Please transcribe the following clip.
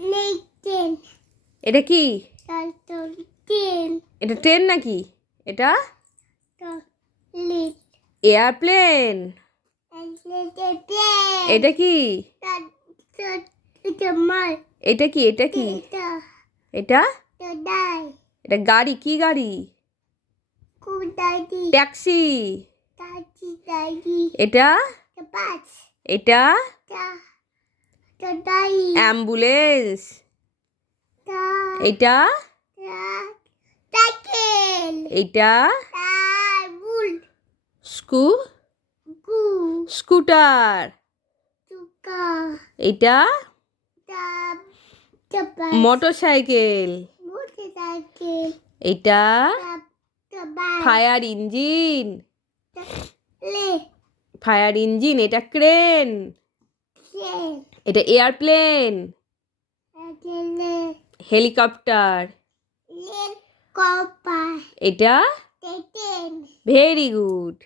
Train. এটা কি? Train. এটা ট্রেন নাকি? এটা লিট। এয়ারপ্লেন। এটা কি? এটা মাল। এটা কি? এটা কি? এটা এটা ডাই। এটা গাড়ি। কি গাড়ি? কুদাদি। ট্যাক্সি। দাদি। এটা বাস। এটা দাই। অ্যাম্বুলেন্স। এটা সাইকেল। এটা বুল। স্কু গু। স্কুটার। চুকা। এটা বাস। মোটরসাইকেল। মোটরসাইকেল। এটা বাস। Fire engine. লে। Fire engine. এটা ক্রেন। ট্রেন। এটা এয়ারপ্লেন। লে। হেলিকপ্টার। কপার। এটা ট্রেন। Very good.